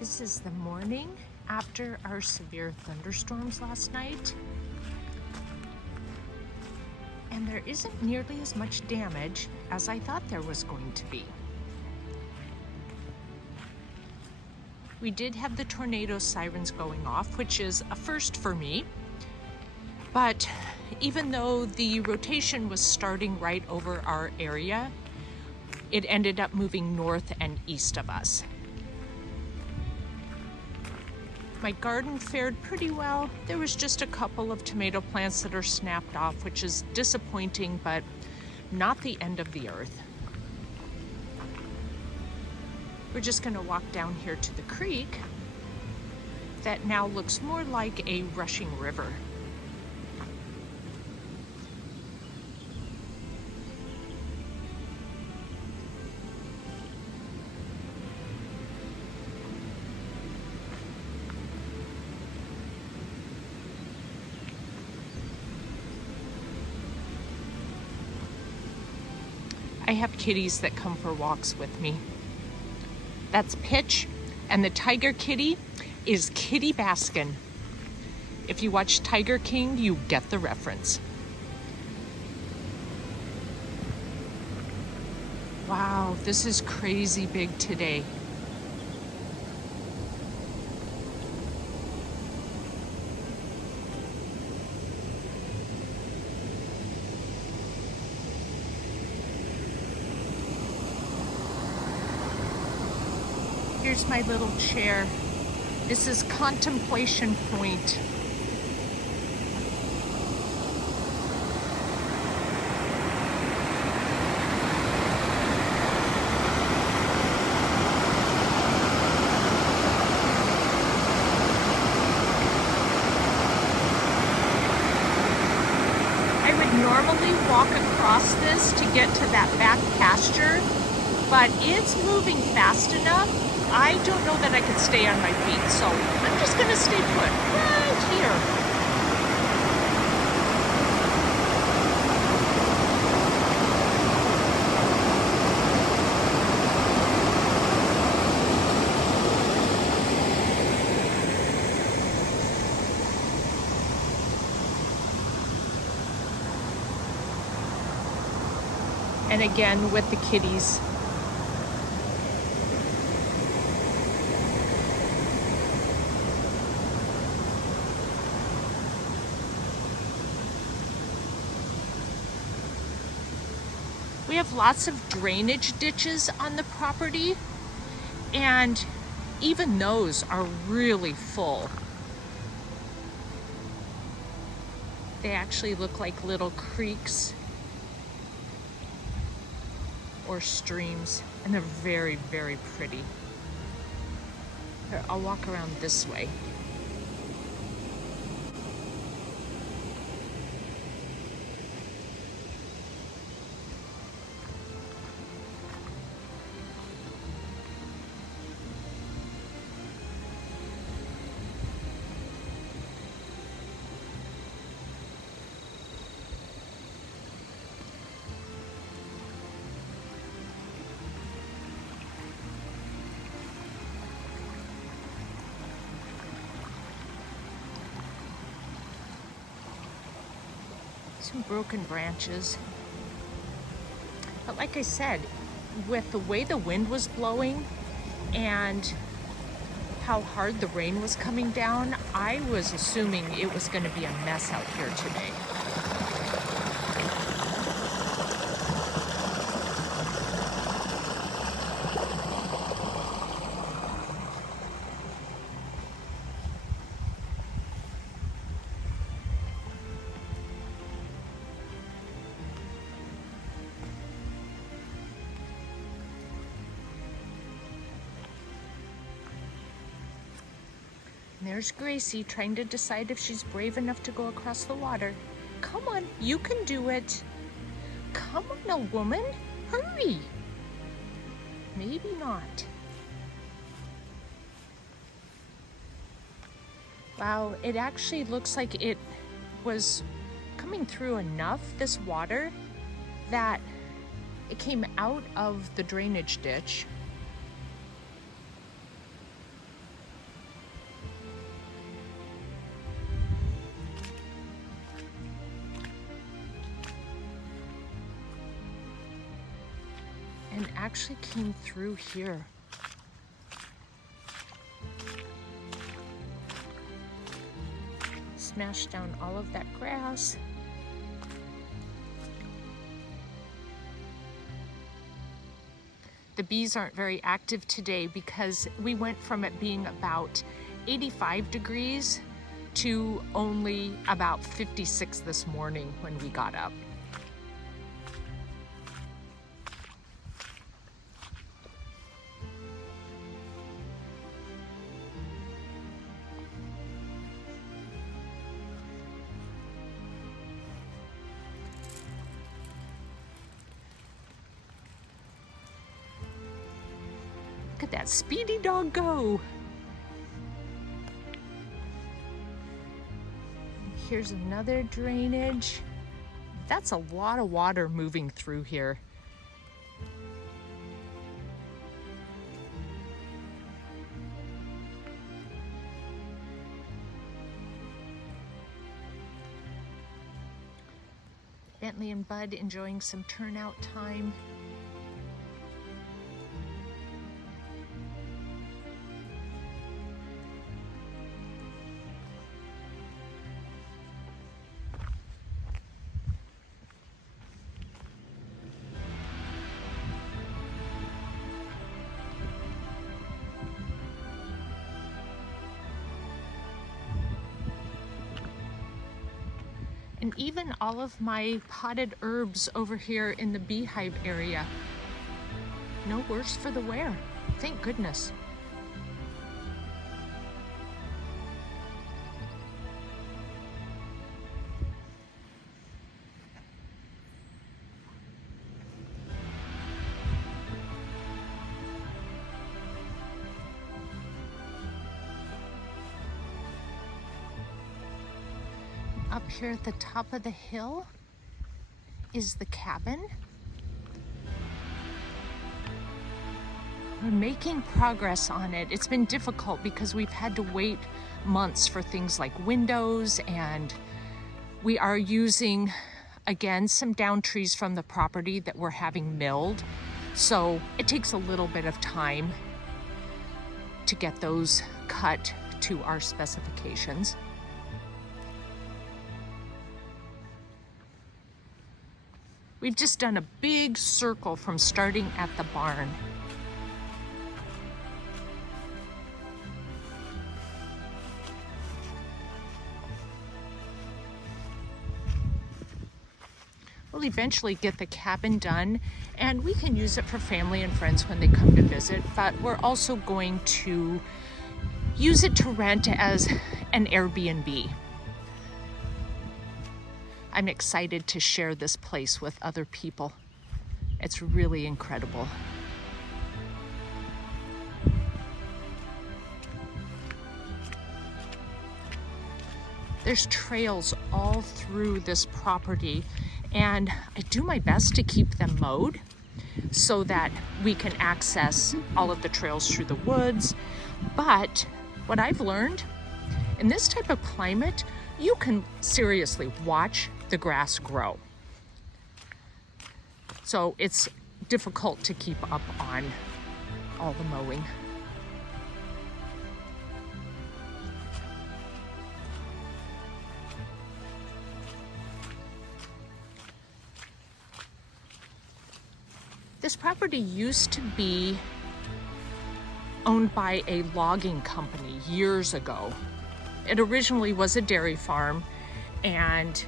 This is the morning after our severe thunderstorms last night. And there isn't nearly as much damage as I thought there was going to be. We did have the tornado sirens going off, which is a first for me. But even though the rotation was starting right over our area, it ended up moving north and east of us. My garden fared pretty well. There was just a couple of tomato plants that are snapped off, which is disappointing, but not the end of the earth. We're just gonna walk down here to the creek that now looks more like a rushing river. I have kitties that come for walks with me. That's Pitch, and the tiger kitty is Kitty Baskin. If you watch Tiger King, you get the reference. Wow, this is crazy big today. Here's my little chair. This is Contemplation Point. I would normally walk across this to get to that back pasture, but it's moving fast enough. I don't know that I could stay on my feet, so I'm just gonna stay put right here. And again with the kitties. We have lots of drainage ditches on the property, and even those are really full. They actually look like little creeks or streams, and they're very, very pretty. Here, I'll walk around this way. Some broken branches. But like I said, with the way the wind was blowing and how hard the rain was coming down, I was assuming it was going to be a mess out here today. And there's Gracie trying to decide if she's brave enough to go across the water. Come on, you can do it. Come on, a woman, hurry. Maybe not. Wow, it actually looks like it was coming through enough, this water, that it came out of the drainage ditch actually came through here. Smashed down all of that grass. The bees aren't very active today because we went from it being about 85 degrees to only about 56 this morning when we got up. Look at that speedy dog go. Here's another drainage. That's a lot of water moving through here. Bentley and Bud enjoying some turnout time. And even all of my potted herbs over here in the beehive area, no worse for the wear. Thank goodness. Up here at the top of the hill is the cabin. We're making progress on it. It's been difficult because we've had to wait months for things like windows, and we are using, again, some down trees from the property that we're having milled. So it takes a little bit of time to get those cut to our specifications. We've just done a big circle from starting at the barn. We'll eventually get the cabin done, and we can use it for family and friends when they come to visit, but we're also going to use it to rent as an Airbnb. I'm excited to share this place with other people. It's really incredible. There's trails all through this property, and I do my best to keep them mowed so that we can access all of the trails through the woods. But what I've learned, in this type of climate, you can seriously watch the grass grow. So it's difficult to keep up on all the mowing. This property used to be owned by a logging company years ago. It originally was a dairy farm, and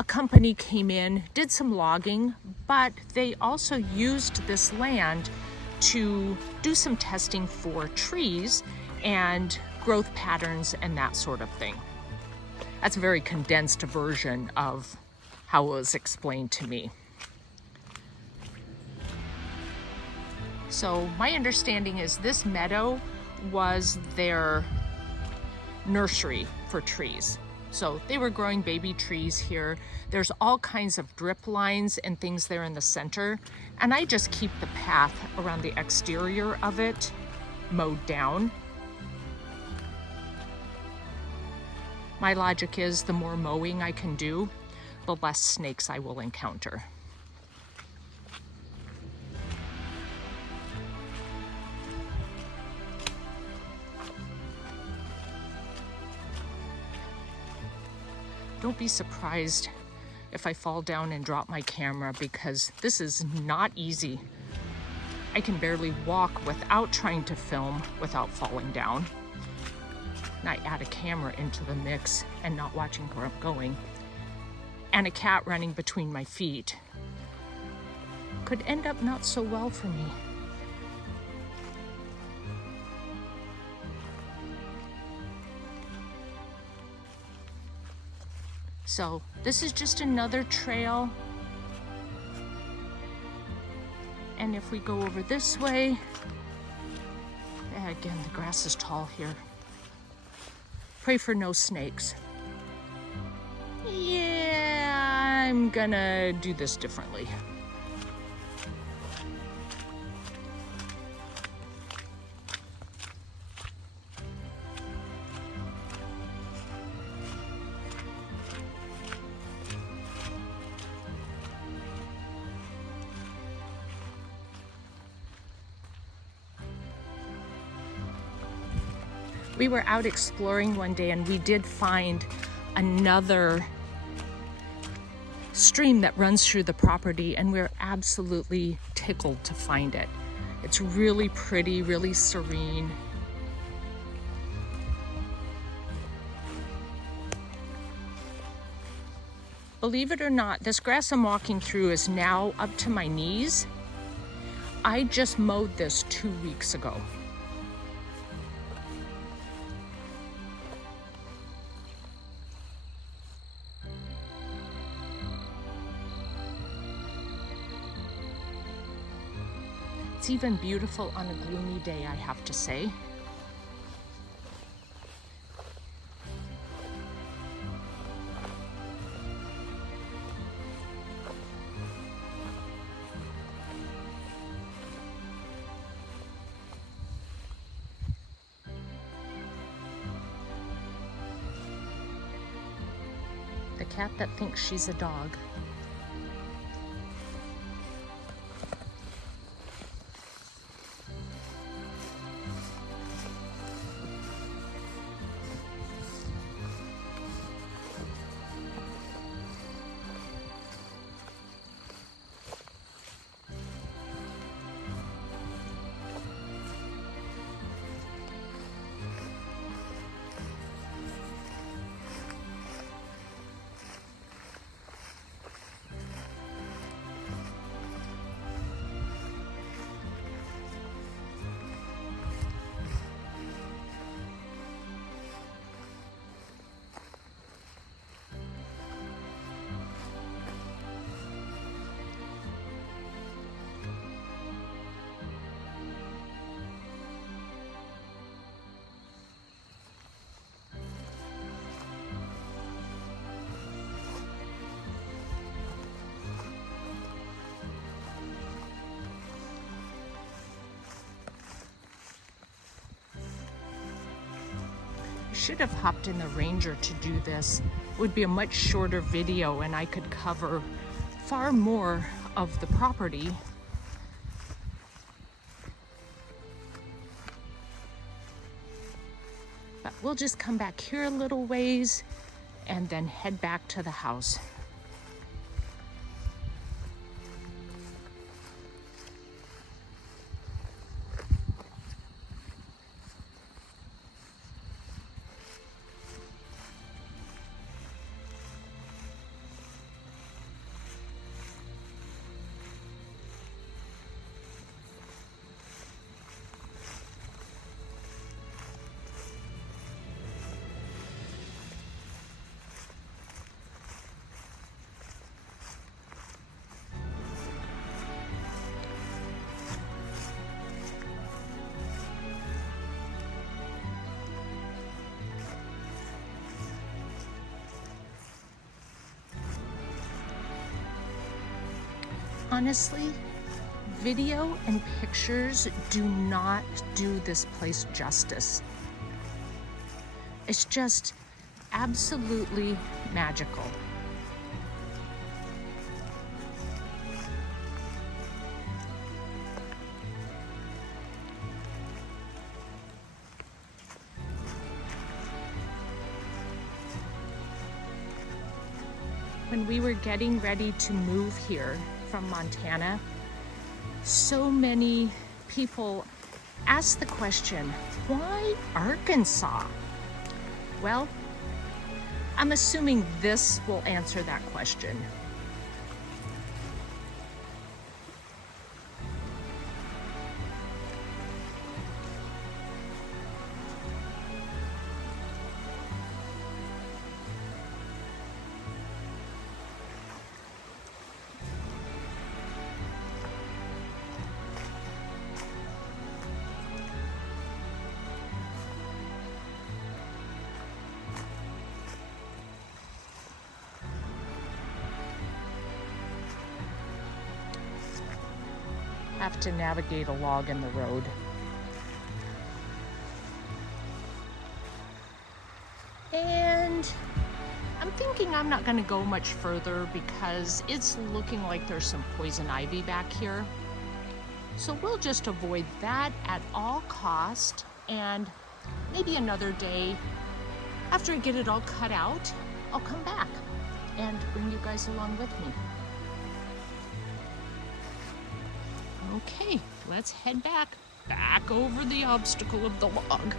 a company came in, did some logging, but they also used this land to do some testing for trees and growth patterns and that sort of thing. That's a very condensed version of how it was explained to me. So my understanding is this meadow was their nursery for trees. So they were growing baby trees here. There's all kinds of drip lines and things there in the center. And I just keep the path around the exterior of it mowed down. My logic is the more mowing I can do, the less snakes I will encounter. Don't be surprised if I fall down and drop my camera, because this is not easy. I can barely walk without trying to film without falling down. And I add a camera into the mix and not watching where I'm going, and a cat running between my feet. Could end up not so well for me. So this is just another trail. And if we go over this way, again, the grass is tall here. Pray for no snakes. Yeah, I'm gonna do this differently. We were out exploring one day and we did find another stream that runs through the property, and we're absolutely tickled to find it. It's really pretty, really serene. Believe it or not, this grass I'm walking through is now up to my knees. I just mowed this 2 weeks ago. It's even beautiful on a gloomy day, I have to say. The cat that thinks she's a dog. Should have hopped in the Ranger to do this. It would be a much shorter video and I could cover far more of the property. But we'll just come back here a little ways and then head back to the house. Honestly, video and pictures do not do this place justice. It's just absolutely magical. when we were getting ready to move here from Montana, so many people asked the question, why Arkansas? Well, I'm assuming this will answer that question. Have to navigate a log in the road. And I'm thinking I'm not going to go much further because it's looking like there's some poison ivy back here. So we'll just avoid that at all cost, and maybe another day after I get it all cut out, I'll come back and bring you guys along with me. Okay, let's head back over the obstacle of the log.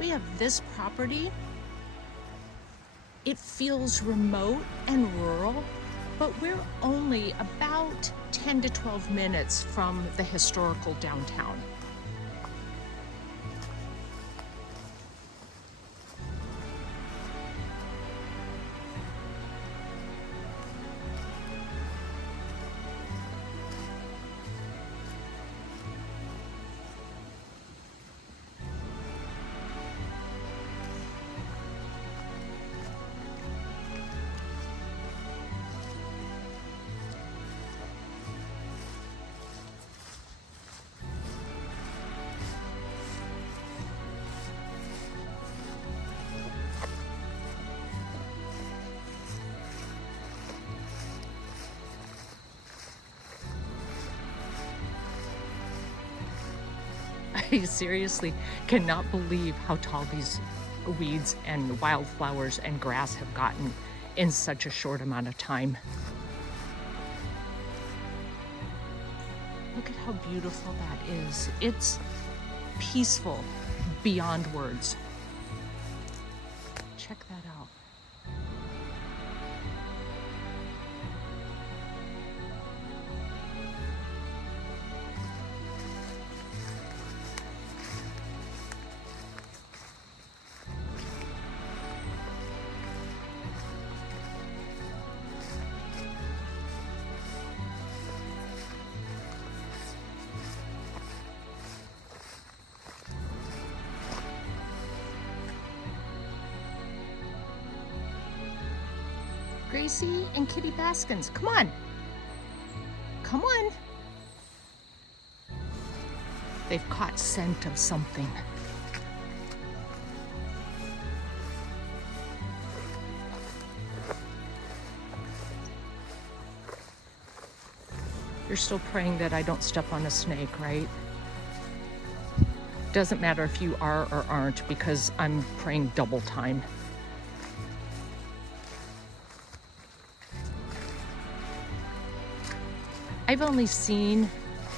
We have this property. It feels remote and rural, but we're only about 10 to 12 minutes from the historical downtown. I seriously cannot believe how tall these weeds and wildflowers and grass have gotten in such a short amount of time. Look at how beautiful that is. It's peaceful beyond words. Check that out. Gracie and Kitty Baskins, come on. Come on. They've caught scent of something. You're still praying that I don't step on a snake, right? Doesn't matter if you are or aren't, because I'm praying double time. I've only seen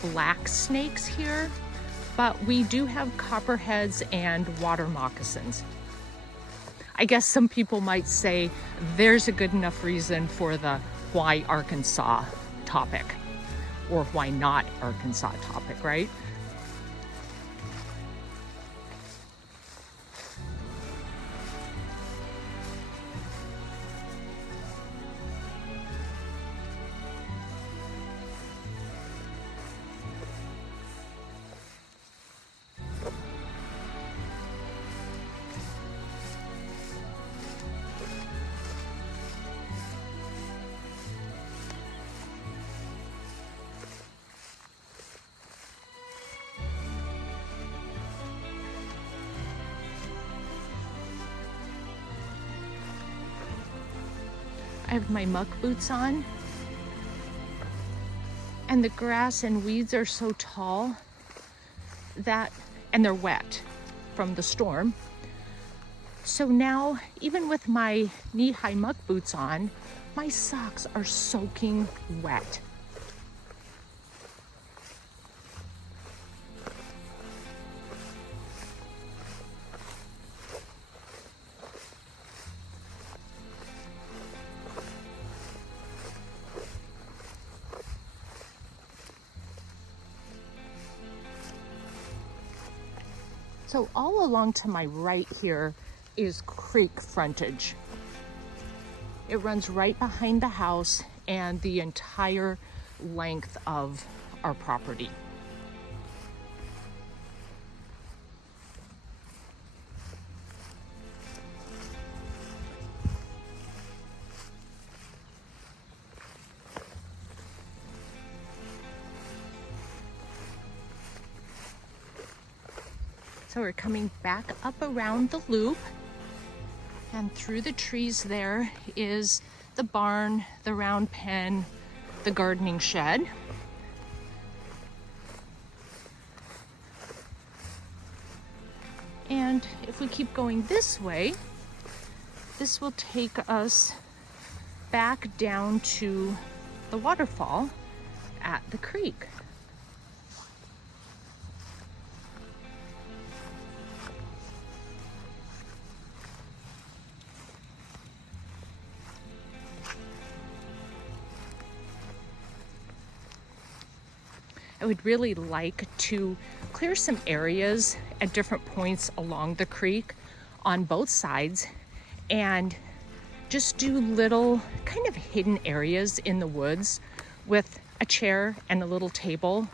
black snakes here, but we do have copperheads and water moccasins. I guess some people might say there's a good enough reason for the why Arkansas topic. or why not Arkansas topic, right? I have my muck boots on, and the grass and weeds are so tall that, and they're wet from the storm. So now, even with my knee-high muck boots on, my socks are soaking wet. So all along to my right here is creek frontage. It runs right behind the house and the entire length of our property. So we're coming back up around the loop, and through the trees there is the barn, the round pen, the gardening shed. And if we keep going this way, this will take us back down to the waterfall at the creek. I would really like to clear some areas at different points along the creek on both sides and just do little kind of hidden areas in the woods with a chair and a little table.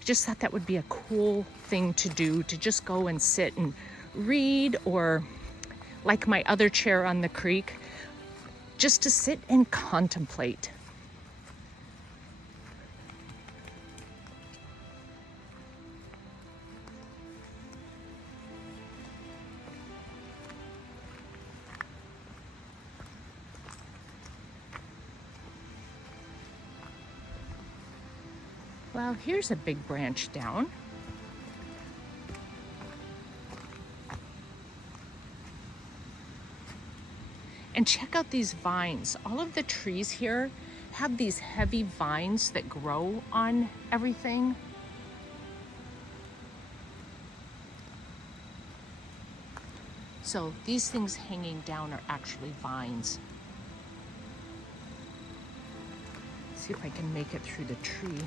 I just thought that would be a cool thing to do, to just go and sit and read, or like my other chair on the creek, just to sit and contemplate. Well, here's a big branch down. And check out these vines. All of the trees here have these heavy vines that grow on everything. So these things hanging down are actually vines. Let's see if I can make it through the tree.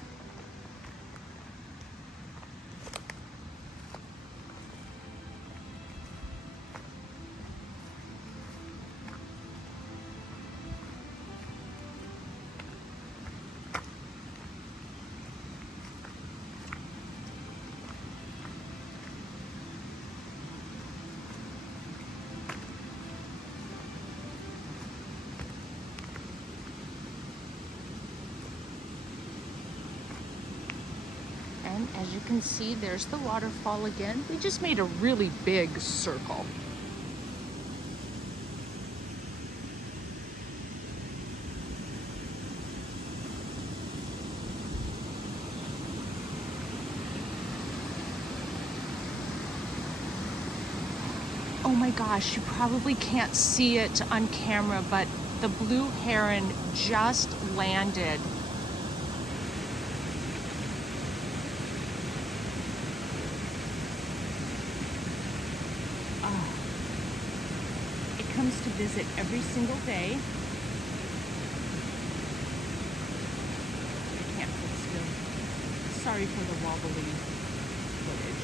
And as you can see, there's the waterfall again. We just made a really big circle. Oh my gosh, you probably can't see it on camera, but the blue heron just landed. It comes to visit every single day. I can't hold still. sorry for the wobbly footage.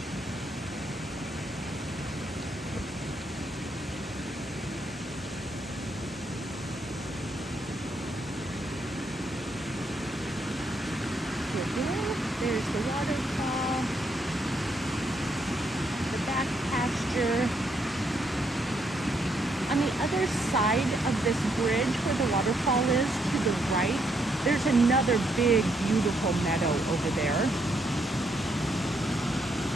There's the waterfall, the back pasture. On the other side of this bridge where the waterfall is, to the right, there's another big, beautiful meadow over there.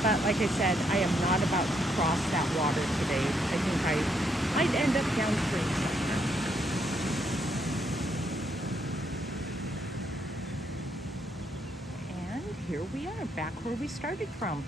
But like I said, I am not about to cross that water today. I think I might end up downstream somewhere. And here we are, back where we started from.